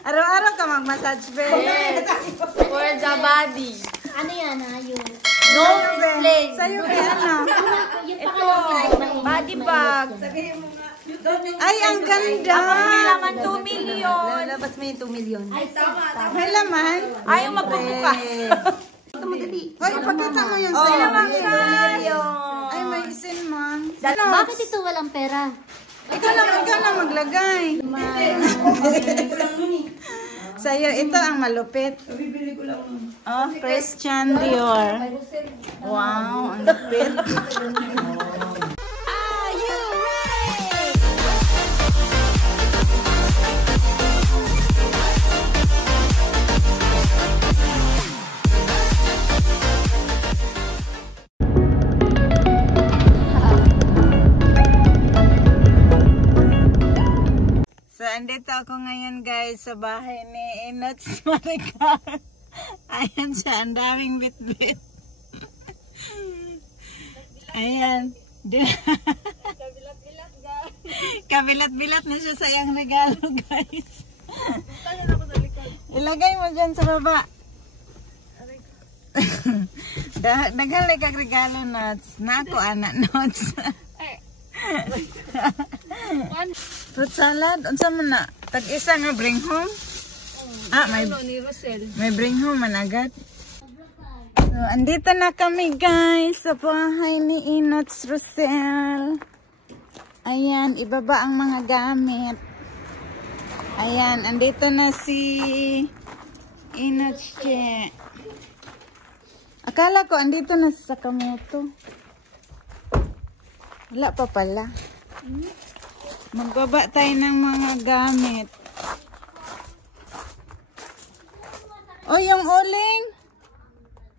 Araw-araw ka mag-massage, be. Yes. For the body. Ano yan, ha? Yung... No explain. Sa'yo, be, ano? Ito. Body bag. Ay, ang ganda. Ako may laman 2 million. Lalabas mo yung 2 million. Ay, tama. May laman. Ayaw magbubukas. Hoy, ipakita mo yung Oh, sa'yo. naman be. million. Ay, may isin, man. Bakit ito walang pera? Ikaw na maglagay. Sa'yo, ito ang malupit. Oh, Christian Dior. Wow, ang lupit. So, andito ako ngayon guys sa bahay ni Inots Maricar. Ayan siya, ang daming bit-bit. Ayan. Kabilat-bilat na siya sa iyang regalo guys. Ilagay mo dyan sa baba. Naghalay kag regalo, Nots. Nako, anak, Nots. Fruit salad, unsa man na? Tag-isa nga bring home? May bring home man agad. So, andito na kami guys sa bahay ni Inots Rosel. Ayan, ibaba ang mga gamit. Ayan, andito na si Inots Che. Akala ko andito na sa Sakamoto. Wala pa pala. Magbaba tayo ng mga gamit. O, yung uling.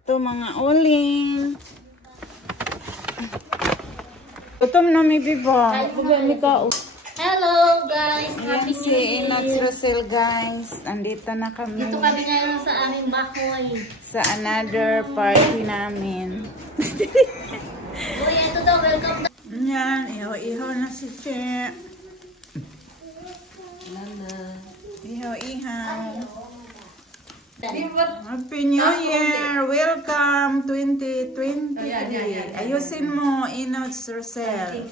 Ito mga uling. Gutom na may biba. Hello guys! Happy New Si Year! Inots Rosel guys. Andito na kami. Dito kami ngayon sa aming bakoy. Sa another party namin. Uy, ito daw, welcome daw. Yan, ihaw-ihaw na si Che. Ihaw-ihaw. Happy New Year! Welcome 2020. Ayusin mo, Inots Rosel.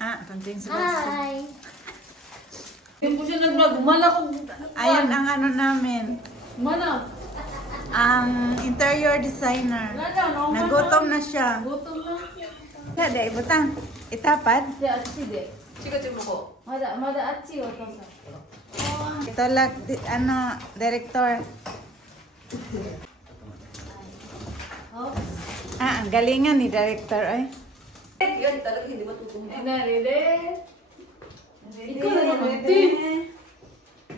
Konting sa Hi! Yung po siya nag-vlog. Mana ko. Ayan ang ano namin. Mana. Ang interior designer. Nagutom na siya. Gutom lang. Kada, ibutang. Itapad. Si Atsi de. Chika mo ko. Mada Atsi o to sa. Ito lang, director. Ang galingan ni director ay. Yan talaga hindi matutunan. Ready? Ikaw na naman.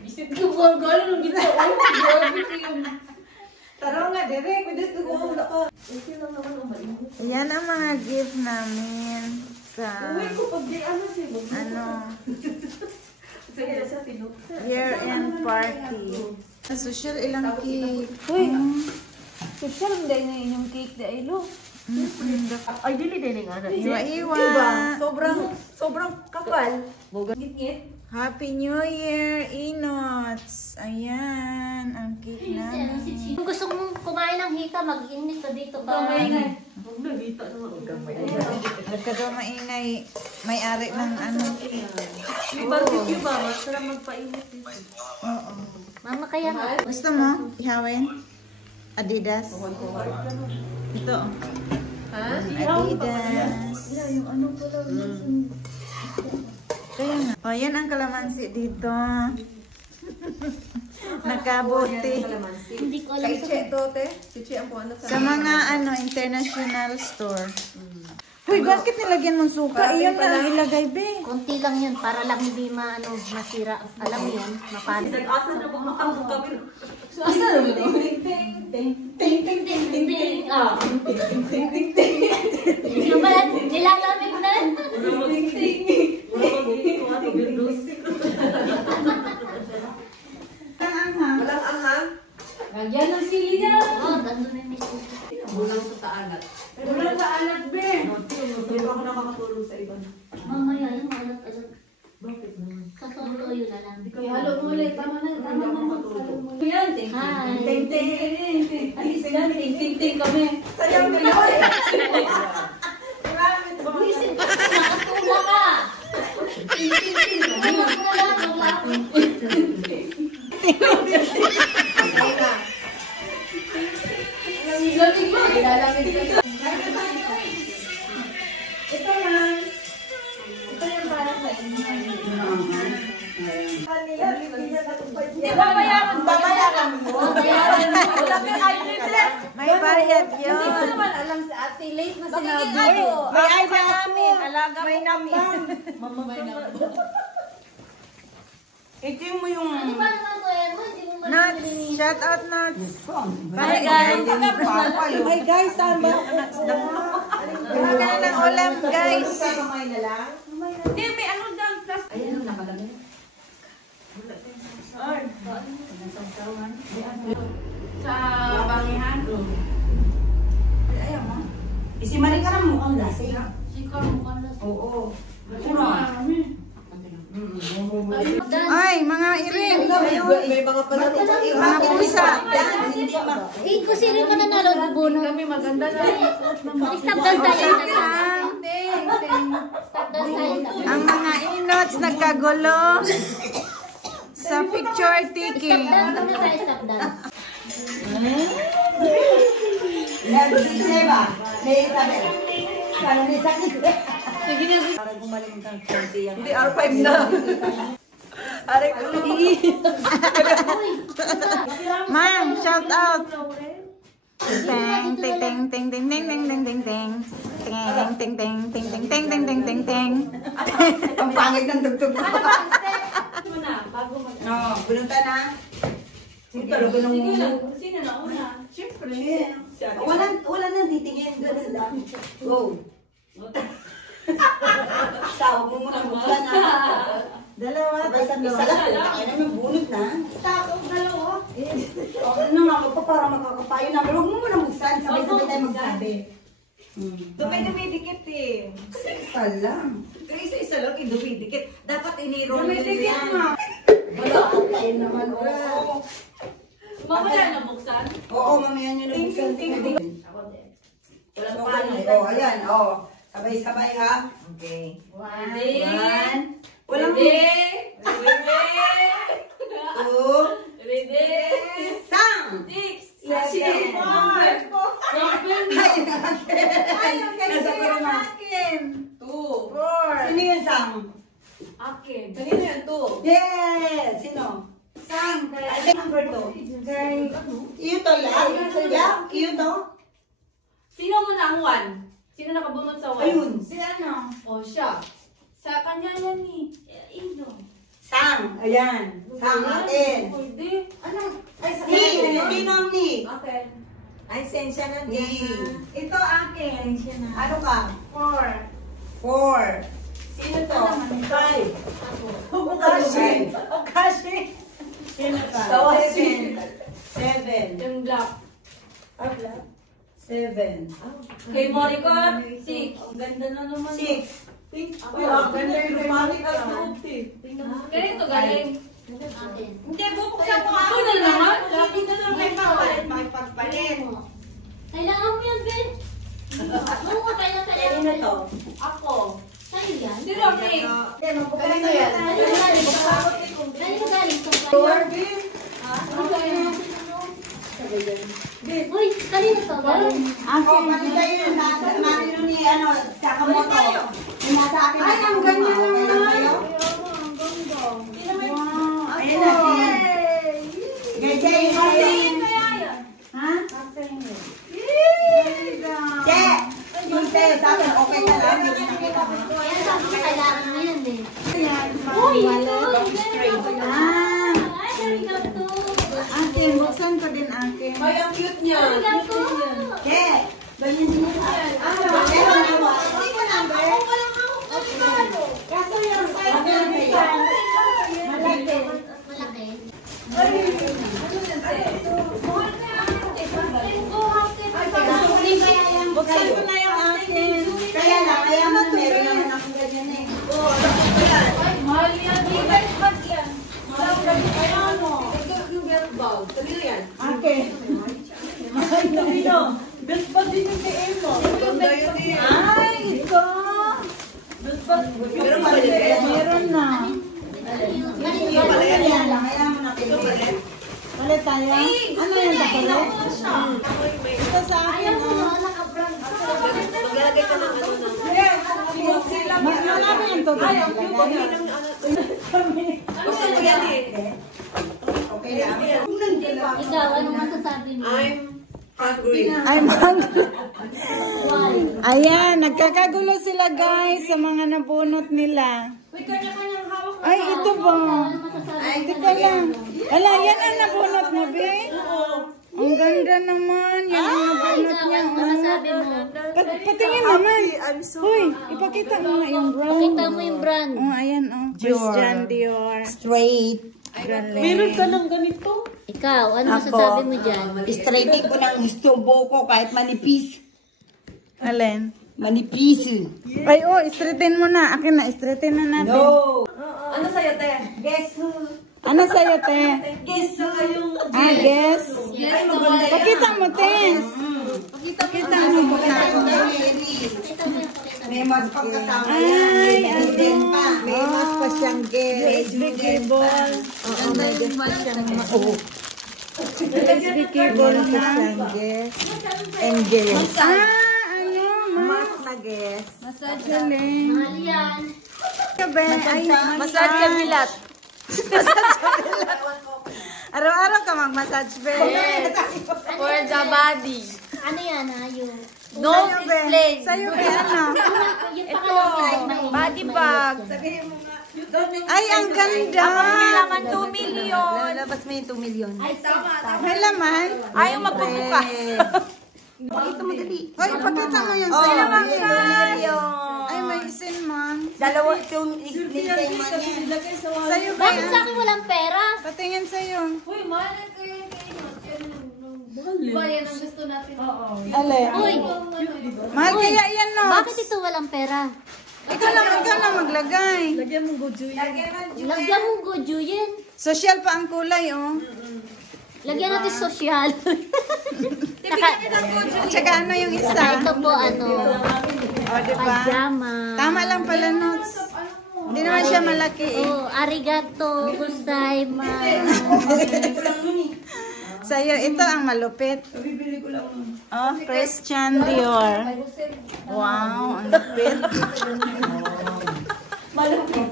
Bisit ko gano'n ng gito. Ay, grabe ko yung... Taro nga, direct. Pwede ito ko ako. Kasi lang naman ang mainit. Yan ang mga gift namin sa Uy, ko pag di ano siya. Sige na siya tinuksa. year-end party. Sa social ilang cake. Uy, social hindi na inyong cake di ay lo. Ay, dili din nga na. Iwa-iwa. Sobrang kapal. Ngit-ngit. Happy New Year, Inots. Ayan, ang cake namin. Kung gusto mong kumain ng hika, mag-init ka dito para... Huwag na, hita naman. Huwag ka daw maingay. May-ari ng ano. May barbecue ba? Masarap magpainit dito. Oo. Mama, kaya nga. Gusto mo? Ihawin? Adidas? Ito. Ha? Adidas. Yung ano pala. Kaya nga. O, yan ang kalamansi dito. Nakabuti. Hindi ko alam sa... Sa mga international store. Uy, bakit nilagyan mong suka? Iyon na ang ilagay, be. Konti lang yun, para lang hindi masira. Alam mo yun, mapalit. Asa na ba makakong kami? Asa na ba? Ting-ting-ting-ting-ting. Ah. Ting-ting-ting-ting. Naman, nilalamig na. Ting-ting. Walang anghang. Lagyan ng sili yan. Oh, ganda na yung ito. Bulang sa taalat. Bulang sa alat, be. Hindi pa ako nakakatulong sa iba. Mamaya yung alat-alat. Bakit naman? Sa solo yun na lang. Ihalo mo ulit. tama na. Yan, ting. Ting, ting. Alisin na, ting, ting, ting kami. Sayaw na yun. Buwisin ka. Nakatula ka. Ting, ting, ting. Lamig mo. Ilalamig ka. Ito lang. Ito yung para sa inyo. Hindi ba bayaran? Babayaran mo. Bayaran mo. May bayad yun. Hindi ko naman alam sa ate. Late na sinabi. May ayos namin. Alaga may namin. Mamabay na. Ito mo yung... Ano ba naman ko yan mo? Hindi mo man Nuts. Shout out Nuts. Hi guys. Hi guys. Sama. Gawin ka na ng ulam guys. Hindi, may ano dyan. Ayan, nakalagay. Sa bangihan. Ayaw mo. Isimarin ka na mukhang lasing. Sikar mo ka na. Oo. Ay, mga iring. May mga pala Mga pusa. kung sino pa nanalo, bubuno. Kami maganda na. Stop dance tayo. Stop dance tayo. Ang mga inots nagkagulo sa picture taking. Stop dance tayo, stop dance. Hindi, R5 na. Aray ko. Ma'am, shout out. Teng ting ting ting ting ting ting ting ting ting. Ting ting ting ting ting ting ting ting ting ting. Ang pangit ng tugtog. Ano ba? Step muna, bago mag... No, bununta na. Sige, talaga nang Sino na una? Siyempre. wala nang titingin. Go. Sawag mo muna buksan na. Dalawa, sabay-sabay isa lang. Kaya naman bunot na. Tapos dalawa. Ano nga, para makakapayo namin. Huwag mo muna buksan. Sabay-sabay tayo magsabi. Dumidikit eh. Isa lang. Isa lang yung dumidikit. Dapat iniro. Dumidikit na. Wala, tayo naman. Oo. Mamaya na buksan. Oo, mamaya nyo na buksan. Ako din. Walang paano. Oo, ayan. Oo. Sabay-sabay ha. Okay. One. Walang Ready. two. Ready. Sang! 6. Seven. Nasa parang akin. 2. Sino yung sang? Akin. Kanina yan, 2. Yes! Sino? Sang! Ay, number 2. Iyo to lang? Yeah? Iyo to? Sino muna ang 1? Sino nakabunot sa 1? Ayun. Sila ano? O, siya. Sa kanya yan eh. Ino. Sang! Ayan. Sang natin. Pwede. Ano? Ay, sa Ni! akin. Sino ang ni? Akin. Ay, sensya na Ni. din. Ito akin. Ano ka? 4. 4. Sino to? 5. Okashi. Okashi. Sino ka? Tawa 7. 7. Yung black. 7. Kay Maricor, 6. Ang ganda na naman. 6. Ay, ang ganda yung lumamit ka sa Ganito galing. Akin. Hindi, bubuksan mo Ito na naman. Hindi na lang may papalit. Makipagpalit. Kailangan mo yan, Ben. Oo, kailangan Sino to? Ako. Sa'yo yan. Si Rocky. Hindi, mabuksan na yan. Saan yung galing? Saan yung galing? Uy, kanina to. Galing. Ako, malita yun. Marino ni, Sakamoto. Yung nasa akin. Ay, ang ganyan naman. Ayan na siya. Gajay, ha? Che! Yung sa'yo sa akin, okay ka lang. Hindi ko nakita mo. Kaya sabi ko, kailangan mo yan eh. Uy, ito. Ah, Ay, arigato. akin. Buksan ko din akin. Ay, ang cute niya. Arigato. Che! Ganyan din yun. Che, ano mo? Hindi ko number. Kaso yung size niya. Malaki. Malaki. Buksan ko na yung akin. Kaya lang, kaya man meron naman akong ganyan eh. Mahal yan. Mahal yan. Kanino yan? Okay. Doon pa din yung kay Emo. Ay, ito. Pero palit. Meron na. Yung palit. Kaya mo na palit. Palit tayo? Ano yan ba palit? Ito sa akin. Maglalagay ka ng ano na. Mas marami yung tubig. Gusto mo yan eh. Ikaw, anong masasabi mo? I'm hungry. I'm hungry. Ayan, nagkakagulo sila guys sa mga nabunot nila. Ay, ito ba? Ay, ito lang. Ala, yan ang nabunot mo, be? Ang ganda naman. Yan ang nabunot niya. Ano masasabi mo? Patingin naman. Uy, ipakita mo nga yung brand. Pakita mo yung brand. Oh, ayan, oh. Christian Dior. Straight. Meron ka lang. Ikaw, ano masasabi mo dyan? Straighting ko ng gusto ko kahit manipis. Alin? Manipis. Ay, oh, straighten mo na. Akin na, straighten na natin. No. Ano sa'yo, te? Guess who? Ano sa'yo, te? Guess who? Ah, guess? Ay, maganda yan. Pakita mo, te. Pakita mo. May mas pagkasama Ay, yan. May pa. May mas pa siyang guess. Cable. Oo, may guess pa siyang USB cable na. guess. And guess. Ah, ano, Mas na guess. galing. Mahal yan. Kabe, ay, Massage kabilat. Araw-araw ka mag-massage, be. For the body. Ano yan, ha? Yung... No display. Sa'yo, be, ano? Ito, Body bag. Ay, ang ganda. Laman 2 million. Lalabas mo yung 2 million. Ay, May laman. Ayaw magbubukas. Pakita mo dali. Ay, pakita mo yung Oh, sa'yo. may 2 million. Ay, may isin, ma'am. Dalawa, 2 million man yan. Sa'yo, be. bakit sa akin walang pera? Patingin sa'yo. Uy, mahal ko yun. Ba yan ang gusto natin? Oo. Ale. Uy, Mahal kaya yan, no? bakit ito walang pera? Ikaw na maglagay. Lagyan mo gojo yan. Social pa ang kulay, oh. Lagyan natin sosyal. Tsaka ano yung isa? Ito po, ano, O, diba? pajama. Tama lang pala, Notes. Hindi naman siya malaki, eh. Oh, arigato gozaimasu. Sa'yo, ito ang malupit. Oh, Christian Dior. Wow, ang lupit. Malupit.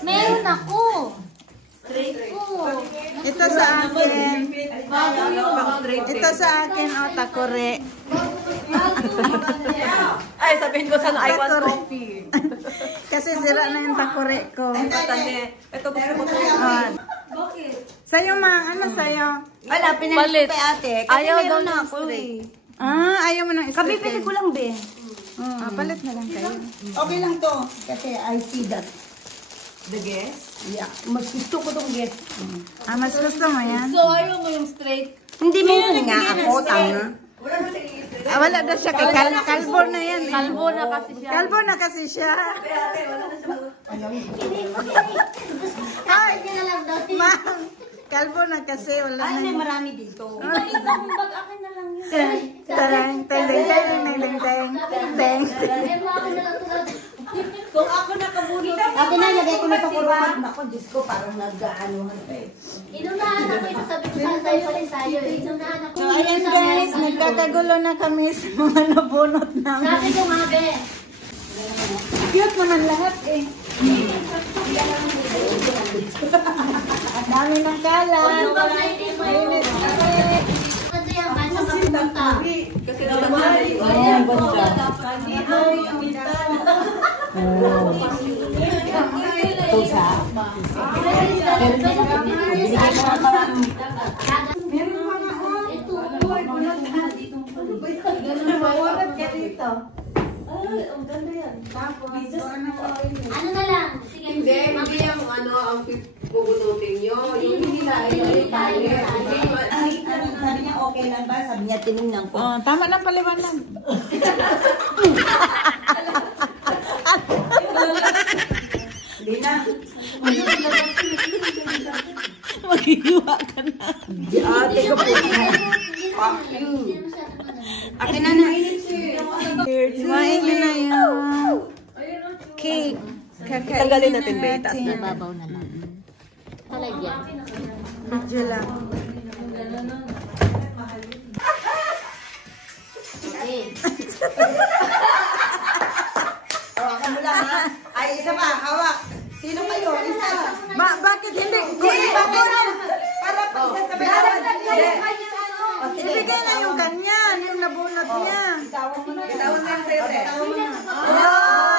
Meron ako. Oh. Ito sa akin. Ito sa akin, oh, takore. Ay, sabihin ko sana I want Takore. coffee. Kasi sira na yung takore ko. Ito gusto ko. Ah. Sa'yo, ma, ano sa'yo? Wala, Palit. pinansin pa ate. Kasi Ayaw meron daw na ng ako eh. Ah, ayaw mo nang Kabibili ko lang, be. Ah, palit na lang kayo. Okay lang to. Kasi I see that. The guess? Yeah. Mas gusto ko tong guess. Ah, mas gusto mo yan? So, ayaw mo yung straight? Hindi mo nga ako, tanga. Ah, wala daw siya. Kay kalbo na yan. Eh. Kalbo na kasi siya. Kalbo na kasi siya. Ay, niya na lang daw. Ma'am, kalbo na kasi. Wala Ay, may na. marami dito. Bag akin na lang yun. Tarang, teng, teng, teng, teng, teng, teng. Eh, mo akin na lang tulad. Kung ako nakabunot. Ate na, lagay ko na sa kurungan. Ako, Diyos ko, parang nag-aanuhan pa eh. Inunahan ako ito. Sabi ko sa tayo pa rin tayo. Inunahan ako. So, ayan guys, nagkakagulo na kami sa mga nabunot namin. Sabi ko nga, be. Cute naman lahat eh. Ang dami ng kalat. Yung kamay din mo. Mainit kasi. Ano yan? Saan ka pupunta? Kasi naman. Ayan, ganda. Tusa. Meron pa nga oh. Ito. Uy, bunot na. Bunot ka dito. Ay, ang ganda yan. Tapos, Ano na lang? Sige. Hindi yung ano ang pupunutin nyo. Yung hindi tayo. Sabi niya, okay lang ba? Sabi niya, tinignan ko. Oh, tama ng paliwanag. Hindi na. Maghihiwa ka na. Ate ko po. Fuck you. Akin na na. Hiwain nyo na yung cake. Kakainin na natin. Babaw na lang. Talagyan. Medyo lang. Okay. Hawakan mo lang ha. Ay, isa pa. Hawak. Sino kayo? Isa. Bakit hindi? Para pa isa sa bayaran. Ibigay na yung kanya, yung nabunot niya. Bitawan na yung sa'yo. Bitawan mo na.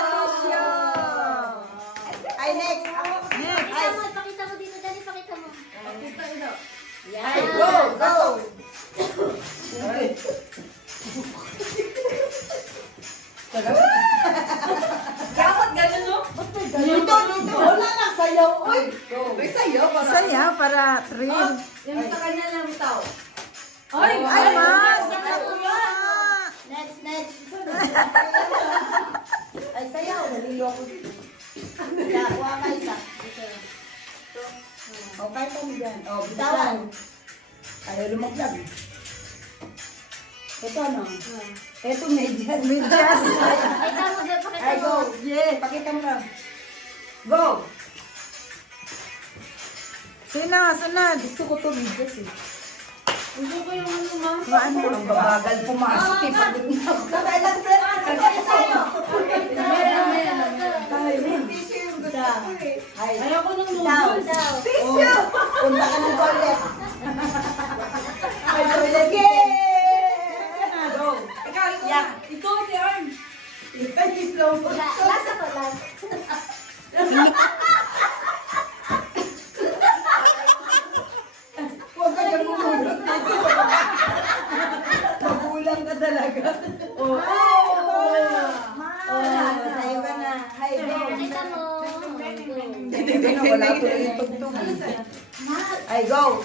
Tisyo. Ay, next. Pakita mo dito, Dani. Pakita mo. Ay, go, go. Dapat ganun, no? Luto. Wala lang sayaw. Uy, may sayaw. Saya para thrill. Yung sa kanya lang bitaw. Ay, mas! Next. Ay, sayaw. Naliloko dito. Kuha ka isa. O, kahit kami dyan. O, bitawan. Ayaw lumaglag. Ito, no? Ito, medyas. Medyas. Pakita mo dyan, pakita Ay, mo. go. Yeah, pakita mo lang. Go. Sino? Sunod. Gusto ko to medyas eh. Gusto ko yung ano, ma'am. Ano? Ang babagal pumasok eh. Pagod na ako. Kailan, sir? Ay, Ayaw ko ng down. noodles. Tissue! Punta ka ng toilet. Ay, toilet. Yeah! Go. Ikaw, Yak. ikaw si Arn. Slow mo. Lasa to, lasa. Huwag ka nang bumulot dito. Magulang ka talaga. Oh. Sa'yo ka na. Hi, go. Pakita mo. Hindi na, wala ko rin itugtog. Ay, go.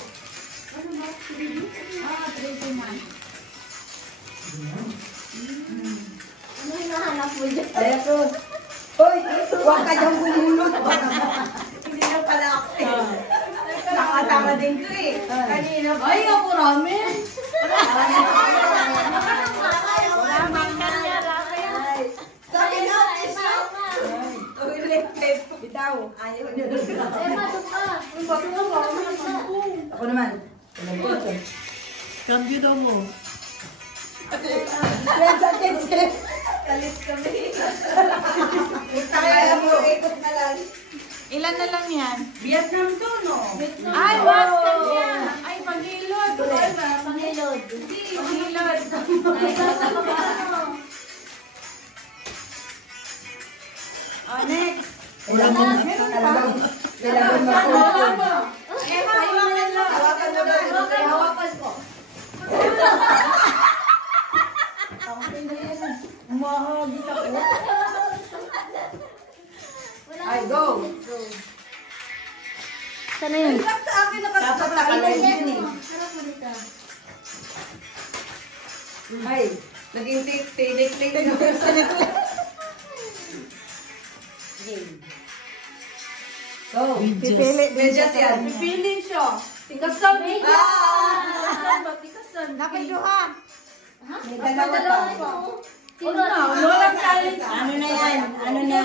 Ano hinahanap mo dyan? Ay, ako. Hoy, huwag ka dyan bumulot. Hindi na pala ako eh. Nakatama din ko eh. Kanina pa. Ay, ako ramen. Sabi na, tissue. Toilet paper. Bitaw. Ayaw niya na. Ako naman. Cambio daw mo. Yan sa kitchen. Kalit kami. Kaya mo, ikot na lang. Ilan na lang yan? Vietnam to, no? Ay, waskan niya. Ay, maghilod. Pangilod. Maghilod. Oh, next. Kailangan masusunod. Hawakan mo na. Hawakan ko. Umahagis ako. Ay, go. Sana yun? Sa akin dapat nakalayin eh. Harap mo dito. Ay, naging tinik-tinik. Go. Pipili din Medyas siya. yan. Pipili siya. Tikasan. Tikasan ba? Tikasan. Napiduha. May dalawa pa. Sino na? Walang talent. Ano na yan? Ano na?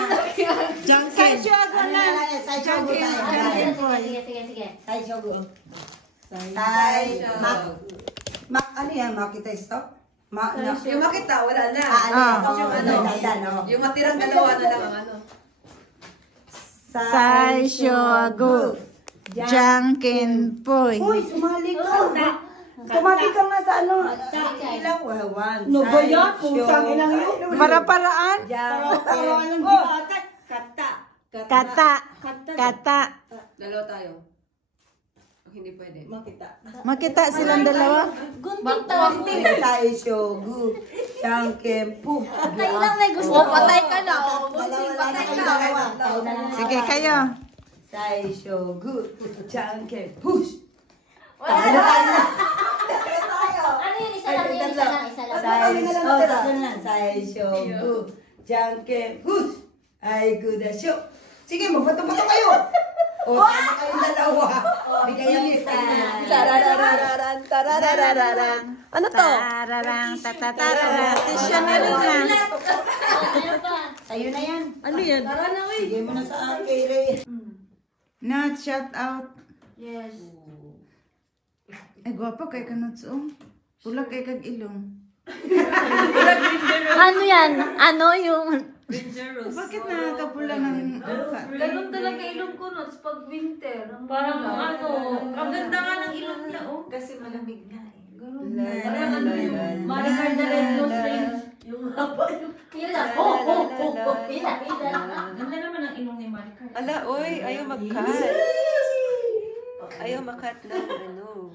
Junkin. Ako na. Saichogo tayo. Sige. Saichogo. Mak, ano yan? Makita stop? Yung makita, wala na. Yung matirang dalawa na lang ang ano. Saishogu. Junkin Poy. Uy, sumali ka. Tumabi ka nga sa ano. Ilang? One. No, ba yan? Putang ilang yun. Para-paraan. Para-paraan lang di bata. Kata. Kata. Dalawa tayo. Hindi pwede. Makita silang dalawa. Gunting tawag mo. Saishogu. Junkin Poy. Patay lang may gusto ko. Patay ka na. Patay ka. Sige, kayo. Saishogu. Junkin Poy. Ano yun? Isa lang yun. Isa lang. Saishogu. Junkin Poy. Ay, good show. Sige, magpato-pato kayo. O, ano kayong dalawa? Bigayan kita. Tararararan, tararararan. Ano to? Tararang, tatatararang. Tisya na rin na. Sa'yo na yan. Ano yan? Sige mo na sa akin, Ray. Not shout out. Yes. Ay, gwapa kay kanuts, oh. Pula kay kag ilong. Ano yan? Ano yung... Bakit nakakapula ng mukha? Ganun talaga ilong ko no, pag winter. Parang ano, ang ganda nga ng ilong niya, oh. Kasi malamig nga eh. Parang ano yung Maricar na red nose ring. Yung haba yung... Hila. Hila. Ganda naman ang ilong ni Maricar. Ala, oy, ayaw mag-cut. Ayaw mag-cut lang, ano.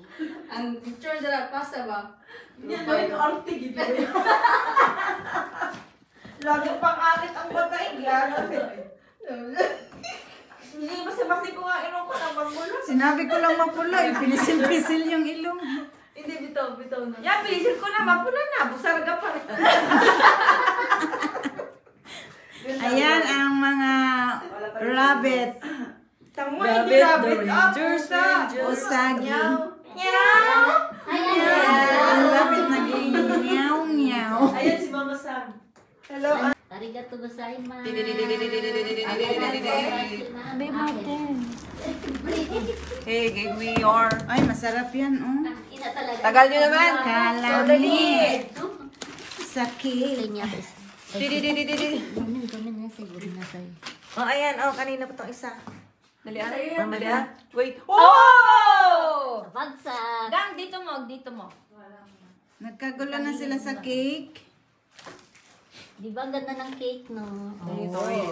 Ang picture nila, pasa ba? Yan, ay kaarte gito. Lagi pang akit ang batay. Hindi, basta-basta ko nga ilong ko na magulo. Sinabi ko lang mapula, pinisil-pisil yung ilong. Hindi, bitaw na. Yan, pinisip ko na, mapula na. Busarga pa rin. Ayan ang mga rabbit. Tangway, hindi rabbit. Usagi. Ayan. Ang rabbit naging meow-meow. Ayan si Mama Sam. Arigato gozaimasu. Hey, give me your... Ay, masarap yan, oh. Ina talaga. Tagal nyo naman. Kalamit. Sakit. Gamin na siguro na sa'yo. Oh, ayan. Oh, kanina pa itong isa. Dali ah. Sa'yo yan, Dali diba? ah. Wait. Oh! Sa bagsak. Gang, dito mo. Nagkagulo na sila sa cake. Di ba ang ganda ng cake, no?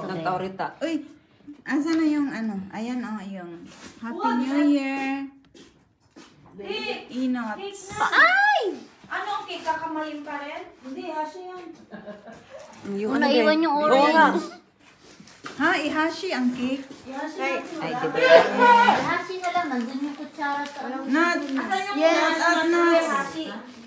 Nagtaurita. Uy, asa na yung ano? Ayan, oh, yung Happy New Year. Inots. Ano ang cake? Kakamayin pa rin? Hindi, hashi yan. Yung Una, ano iwan din. yung Oo nga. orange. Ha, ihashi ang cake. Ay, diba? Hasi na lang. Nandun yung kutsara sa ano. Not. Yes, Not.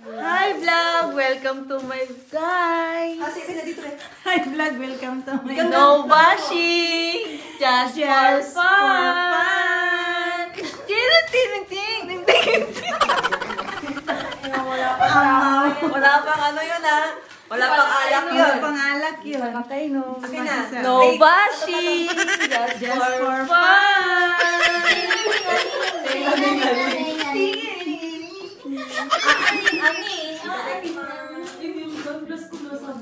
Hi, vlog! Welcome to my guys! Kasi dito rin. Hi, vlog. Welcome to my No bashing! Just for fun! Ting! Wala pang ano yun ah. Wala pang alak yun. Yung pangalak yun. Okay na. No bashing! Just for fun!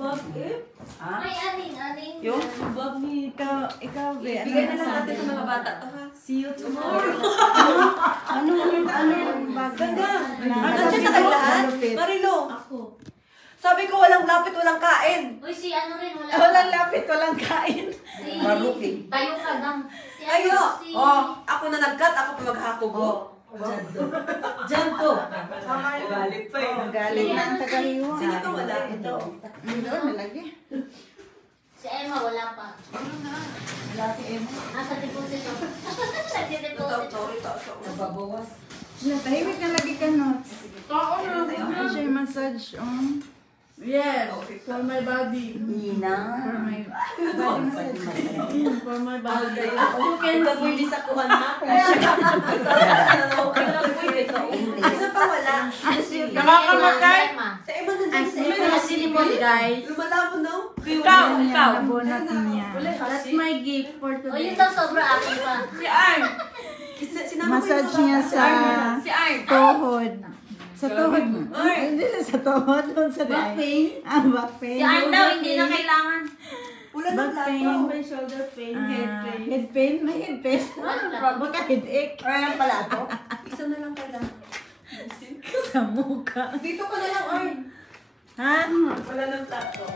May aning. Yung? Ikaw, be. Ano Bigay na lang masabi natin sa mo? mga bata to ha. See you tomorrow. Ano yung bag? Ganda! Wala. Nandiyan na kayo lahat? Malupit. Marilo! Ako. Sabi ko walang lapit, walang kain. Uy, si ano rin. Walang lapit, walang kain. Si... Maruki. Tayo ka lang. Si ano, Ayo! si... Oh, ako na nag-cut, ako pa maghakubo. Diyan to. Galit pa eh. Galing na ang tagahiwa. Sino to wala? Ito. Doon, nalagi. Si Emma, wala pa. Wala si Emma. Nasa deposito. Nagde-deposito. Nababawas. Sila, tahimik na lagi ka notes. Ay, siya yung massage, oh. Yes, for my body. Nina. For my body massage. For my body. Okay, pwede sa kuhan na. Isa pa wala. Nakakamatay. Sa iba na dyan. Sa iba na Kasi ni mo, guys. Lumalabo na. Ikaw. Nabunot niya. That's my gift for O, today. yun daw sobra akin pa. Si Arn. Massage niya sa Si Arn. tuhod. Sa tuhod mo. Ay, hindi na sa tuhod. Doon sa Back pain. pain. Back pain. Si Arn daw, hindi na kailangan. Wala na Back pain. My shoulder pain, head pain. Head pain? May head pain. Baka headache. Ayan pala to. Isa na lang kailangan. Sa mukha. Dito ka na lang, Arn. Ha? Wala ng plato.